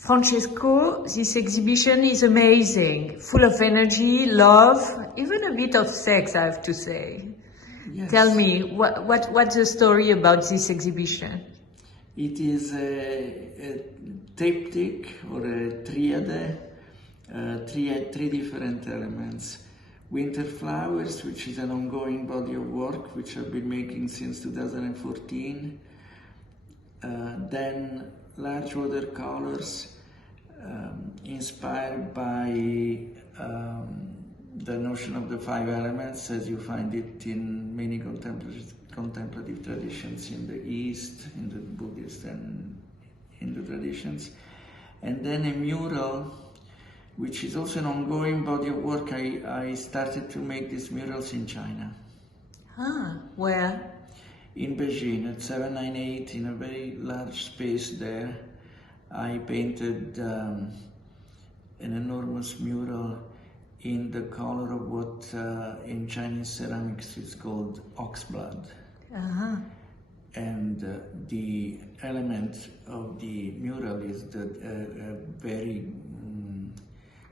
Francesco, this exhibition is amazing, full of energy, love, even a bit of sex, I have to say. Yes. Tell me, what's the story about this exhibition? It is a triptych or a triad, three different elements. Winter Flowers, which is an ongoing body of work which I've been making since 2014. Then large watercolors inspired by the notion of the five elements as you find it in many contemplative traditions in the East, in the Buddhist and Hindu traditions. And then a mural, which is also an ongoing body of work. I started to make these murals in China. Ah, where? In Beijing, at 798, in a very large space there. I painted an enormous mural in the color of what in Chinese ceramics is called oxblood. Uh-huh. And the element of the mural is the very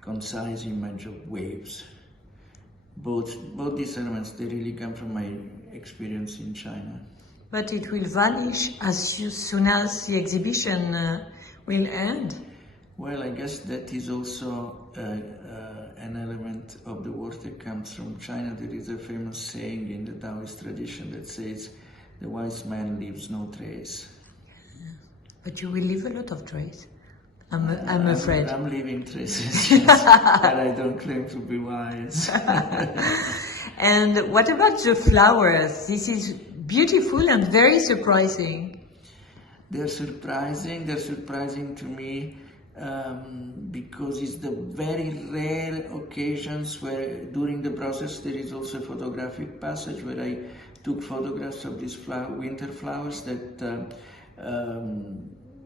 concise image of waves. Both these elements, they really come from my experience in China. But it will vanish as soon as the exhibition will end. Well, I guess that is also an element of the work that comes from China. There is a famous saying in the Taoist tradition that says, "The wise man leaves no trace." But you will leave a lot of trace. I'm afraid. I'm leaving traces, yes, but I don't claim to be wise. And what about the flowers? This is beautiful and very surprising. They're surprising to me because it's the very rare occasions where during the process there is also a photographic passage where I took photographs of these winter flowers that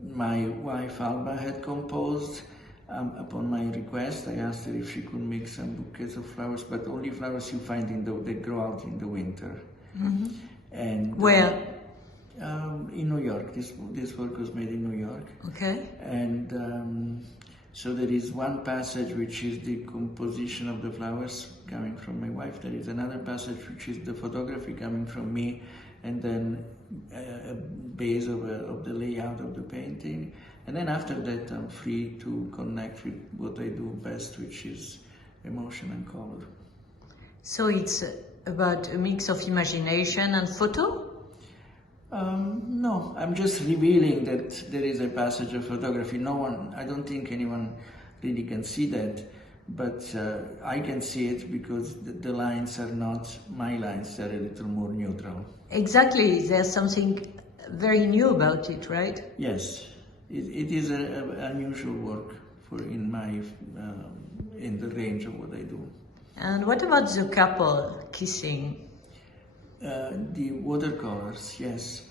my wife Alba had composed. Upon my request, I asked her if she could make some bouquets of flowers, but only flowers you find that grow out in the winter. Mm-hmm. And where? In New York. This work was made in New York. Okay. And so there is one passage which is the composition of the flowers coming from my wife. There is another passage which is the photography coming from me, and then a base of the layout of the painting. And then after that, I'm free to connect with what I do best, which is emotion and color. So it's about a mix of imagination and photo? No, I'm just revealing that there is a passage of photography. I don't think anyone really can see that, but I can see it because the lines are not my lines, they're a little more neutral. Exactly, there's something very new about it, right? Yes, it is an unusual work in the range of what I do. And what about the couple kissing? The watercolors, yes.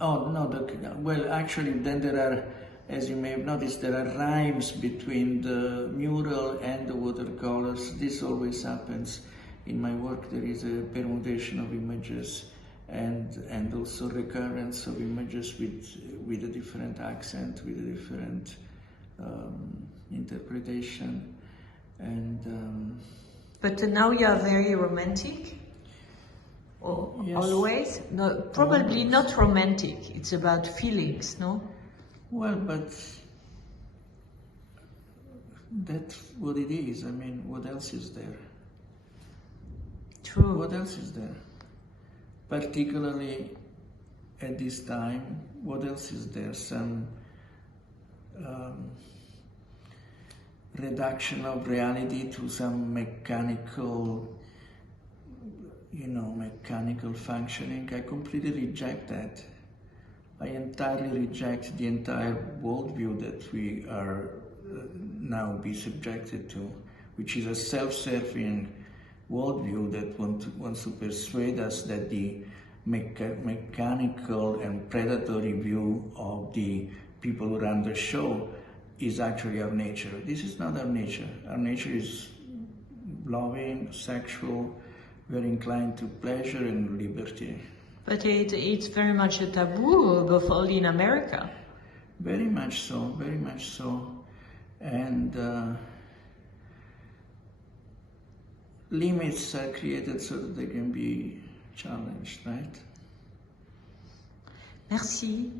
Well, actually, then there are, as you may have noticed, there are rhymes between the mural and the watercolors. This always happens in my work. There is a permutation of images and also recurrence of images with a different accent, with a different interpretation. And but now you are very romantic. Yes. Always? No, probably not romantic. It's about feelings, no? Well, but that's what it is. I mean, what else is there? True. What else is there? Particularly at this time, what else is there? Some reduction of reality to some mechanical functioning. I completely reject that. I entirely reject the entire worldview that we are now be subjected to, which is a self-serving worldview that wants to persuade us that the mechanical and predatory view of the people who run the show is actually our nature. This is not our nature. Our nature is loving, sexual. We're inclined to pleasure and liberty. But it's very much a taboo, above all in America. Very much so, very much so. And limits are created so that they can be challenged, right? Merci.